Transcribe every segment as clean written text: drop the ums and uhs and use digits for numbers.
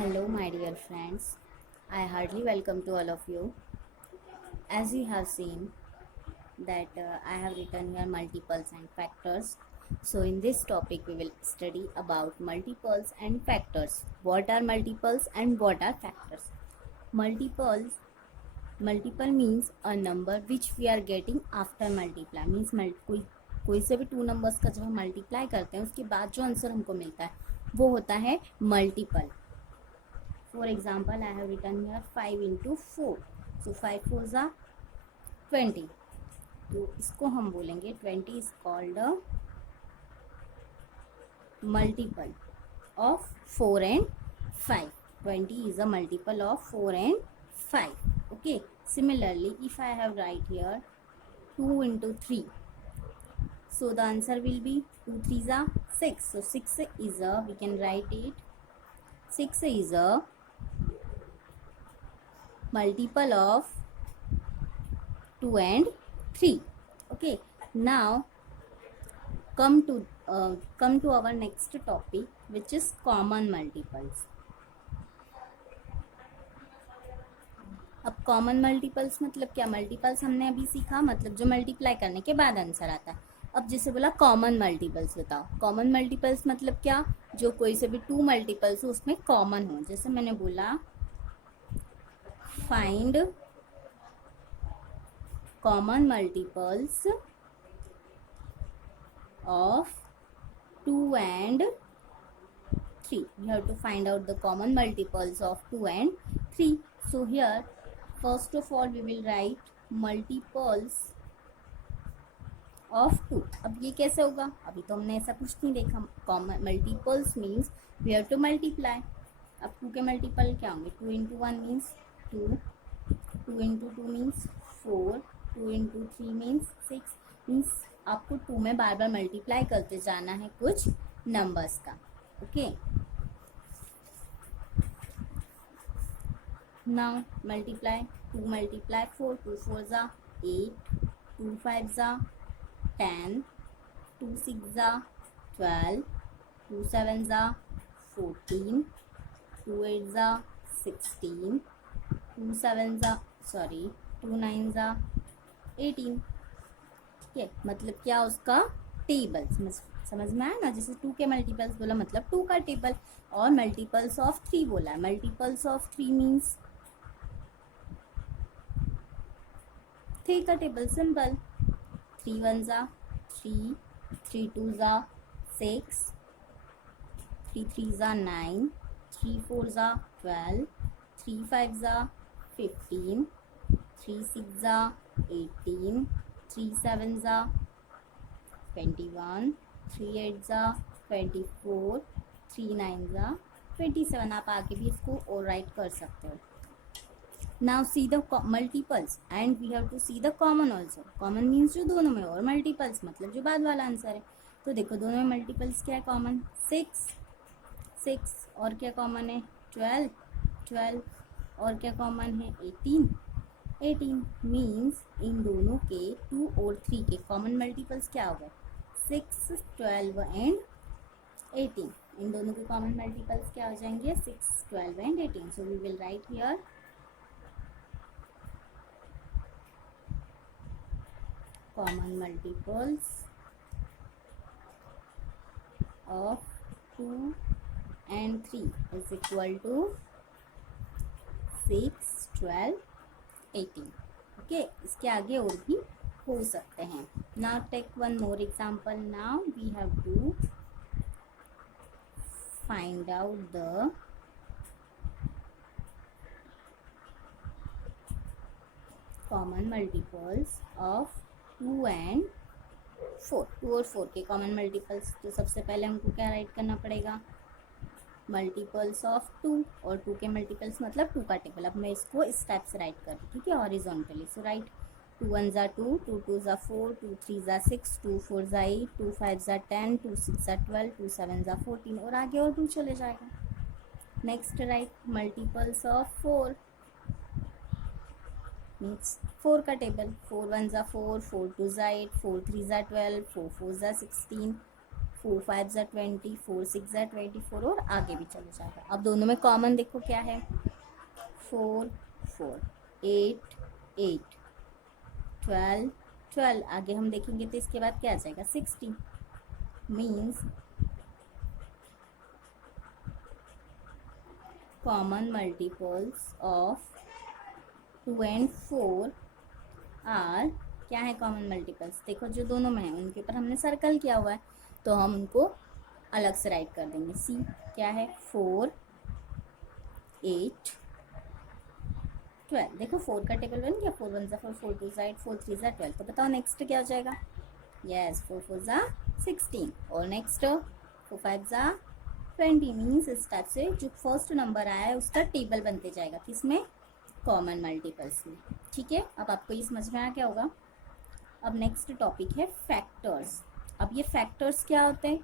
Hello, my dear friends. I heartily welcome to all of you. As you have seen that I have written here multiples and factors. So in this topic we will study about multiples and factors. What are multiples and what are factors? Multiples multiple means a number which we are getting after multiply means कोई से भी two numbers का जब हम multiply करते हैं उसके बाद जो आंसर हमको मिलता है वो होता है multiple. For example, I have written here 5 into 4. So 5 4s are 20. तो इसको हम बोलेंगे 20 is called a multiple of 4 and 5. 20 is a multiple of 4 and 5. Okay. Similarly, if I have write here 2 into 3. So the answer will be 2 3s are 6. So 6 is a, we can write it, 6 is a multiple of 2 and 3. Okay, now come to our next topic, which is common multiples. अब common multiples मतलब क्या? Multiples हमने अभी सीखा, मतलब जो multiply करने के बाद आंसर आता है. अब जैसे बोला कॉमन मल्टीपल्स बताओ. कॉमन मल्टीपल्स मतलब क्या? जो कोई से भी टू मल्टीपल्स हो उसमें कॉमन हो. जैसे मैंने बोला find common multiples of 2 and 3. You have to find out the common multiples of 2 and 3. So here first of all we will write multiples of 2. अब ये कैसे होगा? अभी तो हमने ऐसा कुछ नहीं देखा. Common multiples means we have to multiply. अब 2 के मल्टीपल क्या होंगे? 2 into 1 means 2, 2 into 2 means 4, 2 into 3 means 6. Means आपको 2 में बार बार मल्टीप्लाई करते जाना है कुछ नंबर्स का. Okay, now multiply. 2 multiply 4, 2 4s are 8, 2 5s are 10, 2 6s are 12, 2 7s are 14, 2 8s are 16, 2 7s are 2 9s are 18. ठीक है, मतलब क्या उसका टेबल समझ में आया ना. जैसे 2 के मल्टीपल्स बोला मतलब 2 का टेबल, और मल्टीपल्स ऑफ 3 बोला. मल्टीपल्स ऑफ 3 मीन्स 3 का table. Simple. 3 1s are 3, 3 2s are 6, 3 3s are 9, 3 4s are 12, 3 5s are 15, 3 6s are 18, 3 7s are 21, 3 8s are 24, 3 9s are 27. आप आगे भी इसको और राइट कर सकते हो. Now see the multiples and we have to see the common also. Common means जो दोनों में, और मल्टीपल्स मतलब जो बाद वाला आंसर है. तो देखो दोनों में मल्टीपल्स क्या है कॉमन? 6, और क्या कॉमन है? 12, और क्या कॉमन है? 18 मीन्स इन दोनों के 2 और 3 के कॉमन मल्टीपल्स क्या हो गए? 6, 12 एंड 18. इन दोनों के कॉमन मल्टीपल्स क्या हो जाएंगे? 6, 12 and 18. So we will write here common multiples of 2 and 3 is equal to 6, 12, 18. Okay, इसके आगे और भी हो सकते हैं. Now take one more example. Now we have to find out the common multiples of 2 and 4. 2 और 4 के कॉमन मल्टीपल्स. तो सबसे पहले हमको क्या राइट करना पड़ेगा? मल्टीपल्स ऑफ 2, और 2 के मल्टीपल्स मतलब 2 का टेबल. अब मैं इसको इस टाइप से राइट कर दूँ. ठीक है, horizontally. So right 2 1s are 2, 2 2s are 4, 2 3s are 6, 2 4s are 8, 2 5s are 10, 2 6s are 12, 2 7s are 14, और आगे और 2 चले जाएगा. Next right multiples of 4 means 4 का table. 4 1s are 4, 4 2s are 8, 4 3s are 12, 4 4s are 16, 4 5 ज़ा 20, 4 6 ज़ा 24 और आगे भी चले जाएगा। अब दोनों में कॉमन देखो क्या है, 4 4, 8 8, 12 12, आगे हम देखेंगे तो इसके बाद क्या आ जाएगा 60। Means common multiples of 2 and 4 are, क्या है कॉमन मल्टीपल्स, देखो जो दोनों में है उनके ऊपर हमने सर्कल किया हुआ है तो हम उनको अलग से राइट कर देंगे। सी क्या है 4 8 12, देखो 4 का टेबल बन गया, 4 1 ज़ा 4, 4 2 ज़ा 8, 4 3 ज़ा 12। तो बताओ नेक्स्ट क्या हो जाएगा, यस 4 4 ज़ा 16 और नेक्स्ट 4 5 ज़ा 20। मीन्स इस टाइप से जो फर्स्ट नंबर आया है उसका टेबल बनते जाएगा, किसमें, कॉमन मल्टीपल्स में। ठीक है, अब आपको ये समझ में आ गया होगा। अब नेक्स्ट टॉपिक है फैक्टर्स। अब ये फैक्टर्स क्या होते हैं,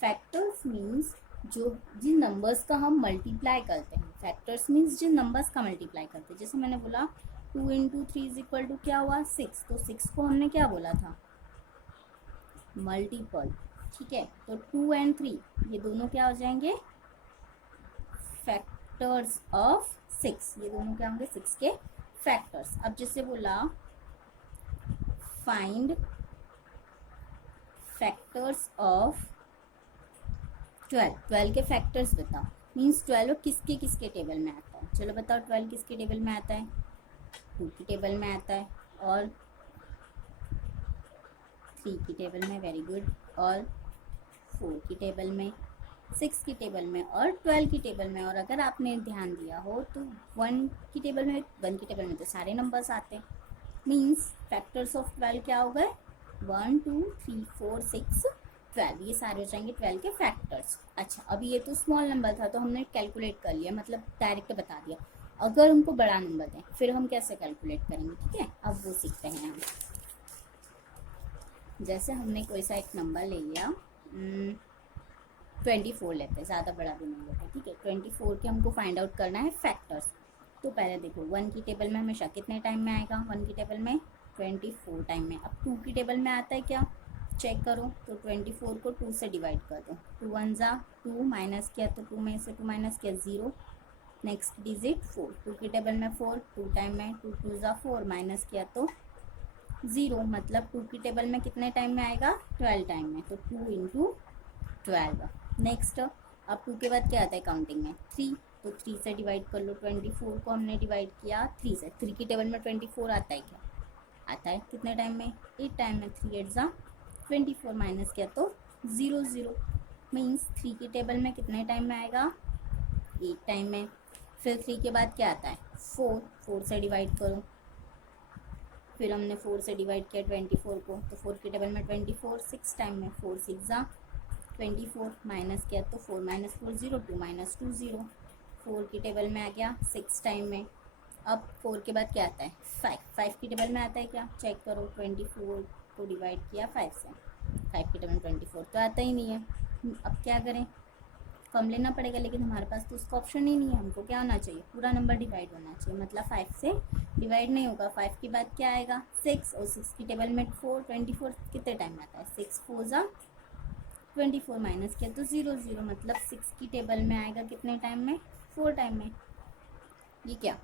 फैक्टर्स मीन्स जो जिन नंबर्स का हम मल्टीप्लाई करते हैं, फैक्टर्स मीन्स जिन नंबर्स का मल्टीप्लाई करते हैं। जैसे मैंने बोला 2 इंटू 3 इज इक्वल टू क्या हुआ 6, तो 6 को हमने क्या बोला था, मल्टीपल। ठीक है, तो 2 and 3 ये दोनों क्या हो जाएंगे, फैक्टर्स ऑफ 6, ये दोनों क्या होंगे 6 के फैक्टर्स। अब जैसे बोला फाइंड फैक्टर्स ऑफ 12, 12 के फैक्टर्स बताओ। मीन्स 12 किसके किसके टेबल में आता है, चलो बताओ 12 किसके टेबल में आता है, 2 की टेबल में आता है और 3 की टेबल में, वेरी गुड, और 4 की टेबल में, 6 की टेबल में और 12 की टेबल में। और अगर आपने ध्यान दिया हो तो 1 की टेबल में, 1 की टेबल में तो सारे नंबर्स आते हैं। मीन्स फैक्टर्स ऑफ 12 क्या हो गए, 1 2 3 4 6 12, ये सारे हो जाएंगे 12 के फैक्टर्स। अच्छा, अभी ये तो स्मॉल नंबर था तो हमने कैलकुलेट कर लिया, मतलब डायरेक्ट बता दिया। अगर उनको बड़ा नंबर दें फिर हम कैसे कैलकुलेट करेंगे, ठीक है, अब वो सीखते हैं हम। जैसे हमने कोई सा एक नंबर ले लिया, 24 लेते हैं, ज़्यादा बड़ा भी नहीं लेते, ठीक है। 24 के हमको फाइंड आउट करना है फैक्टर्स। तो पहले देखो 1 की टेबल में हमेशा कितने टाइम में आएगा, 1 की टेबल में 24 टाइम में। अब 2 की टेबल में आता है क्या, चेक करो, तो 24 को 2 से डिवाइड कर दो, 2 1 ज़ा 2, माइनस किया तो 2 में से 2 माइनस किया 0, नेक्स्ट डिजिट 4, 2 की टेबल में 4, 2 टाइम में 2 2 ज़ा 4, माइनस किया तो 0, मतलब 2 की टेबल में कितने टाइम में आएगा, 12 टाइम में, तो 2 इंटू 12। नेक्स्ट अब 2 के बाद क्या आता है काउंटिंग में, 3, तो 3 से डिवाइड कर लो, 24 को हमने डिवाइड किया 3 से, 3 की टेबल में 24 आता है क्या, आता है, कितने टाइम में, 8 टाइम में, 3 8 ज़ा 24, माइनस किया तो 0 0। मीन्स 3 की टेबल में कितने टाइम में आएगा, 8 टाइम में। फिर 3 के बाद क्या आता है, 4, 4 से डिवाइड करो, फिर हमने 4 से डिवाइड किया 24 को, तो 4 की टेबल में 24 6 टाइम में, 4 6 ज़ा 24, माइनस किया तो 4 माइनस 4 0, 2 माइनस 2 0, 4 की टेबल में आ गया 6 टाइम में। अब 4 के बाद क्या आता है, 5, 5 की टेबल में आता है क्या, चेक करो, 24 को डिवाइड किया 5 से, 5 की टेबल में 24 तो आता ही नहीं है। अब क्या करें, कम लेना पड़ेगा, लेकिन हमारे पास तो उसका ऑप्शन ही नहीं है। हमको क्या होना चाहिए, पूरा नंबर डिवाइड होना चाहिए, मतलब 5 से डिवाइड नहीं होगा। 5 के बाद क्या आएगा 6, और 6 की टेबल में 4, 24 कितने टाइम में आता है, 6 4 ज़ा 24, माइनस किया तो 0 0, मतलब 6 की टेबल में आएगा कितने टाइम में, 4 टाइम में। ये क्या,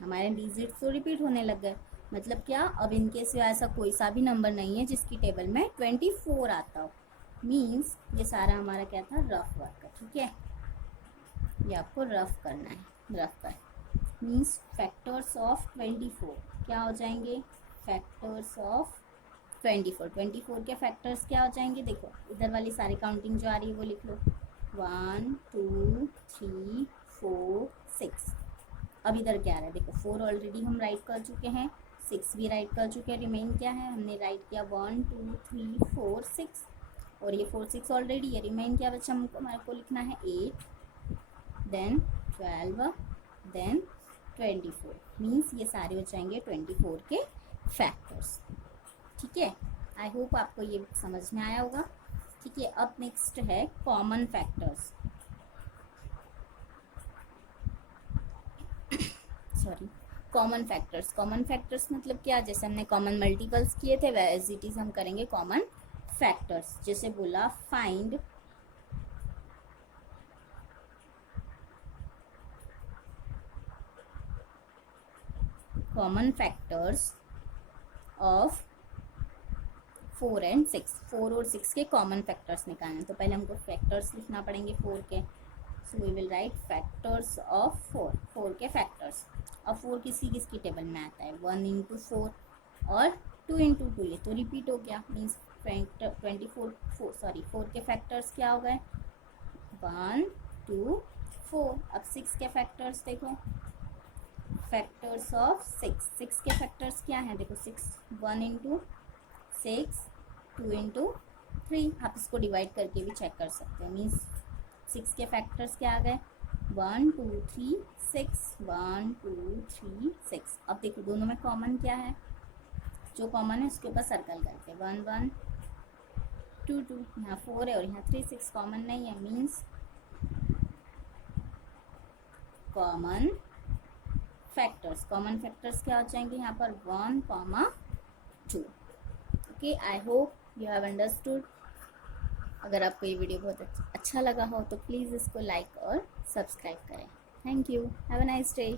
हमारे डिजिट तो रिपीट होने लग गए, मतलब क्या, अब इनके सिवा ऐसा कोई सा भी नंबर नहीं है जिसकी टेबल में 24 आता हो। मीन्स ये सारा हमारा क्या था, रफ वर्क है, ठीक है, ये आपको रफ करना है, रफ कर। मीन्स फैक्टर्स ऑफ 24 क्या हो जाएंगे, फैक्टर्स ऑफ 24, 24 के फैक्टर्स क्या हो जाएंगे, देखो इधर वाली सारी काउंटिंग जो आ रही है वो लिख लो, 1 2 3 4 6। अब इधर क्या आ रहा है, देखो 4 ऑलरेडी हम राइट कर चुके हैं, 6 भी राइट कर चुके हैं, रिमेन क्या है, हमने राइट किया 1 2 3 4 6, और ये 4 6 ऑलरेडी है, रिमेन क्या बच्चा हमको, हमारे को लिखना है 8, देन 12, देन 24। मीन्स ये सारे हो जाएंगे 24 के फैक्टर्स, ठीक है। आई होप आपको ये समझ में आया होगा, ठीक है। अब नेक्स्ट है common factors, sorry, common factors. Common factors मतलब क्या, जैसे हमने कॉमन मल्टीपल्स किए थे वैसे इट इज़ हम करेंगे कॉमन फैक्टर्स, जैसे बोला find common factors of 4 and 6, 4 और 6 के कॉमन फैक्टर्स निकालने। तो पहले हमको फैक्टर्स लिखना पड़ेंगे 4 के, so we will write factors of 4, 4 के फैक्टर्स। अब 4 किसकी टेबल में आता है 1 इंटू 4 और 2 इंटू 2, ये तो रिपीट हो गया, मीन्स 4 के फैक्टर्स क्या हो गए 1 2 4। अब 6 के फैक्टर्स देखो, फैक्टर्स ऑफ 6 के फैक्टर्स क्या हैं देखो 6 1 इंटू 6 2 इंटू 3। आप इसको डिवाइड करके भी चेक कर सकते हैं, मीन्स 6 के फैक्टर्स क्या आ गए 1 2 3 6 1 2 3 6। अब देखो दोनों में कॉमन क्या है, जो कॉमन है उसके ऊपर सर्कल करते हैं 1 1 2 2, यहाँ 4 है और यहाँ 3 6 कॉमन नहीं है, मीन्स कॉमन फैक्टर्स क्या हो जाएंगे यहाँ पर 1 2। Okay, I hope you have understood. अगर आपको ये वीडियो बहुत अच्छा लगा हो तो प्लीज़ इसको लाइक और सब्सक्राइब करें। Thank you, have a nice day.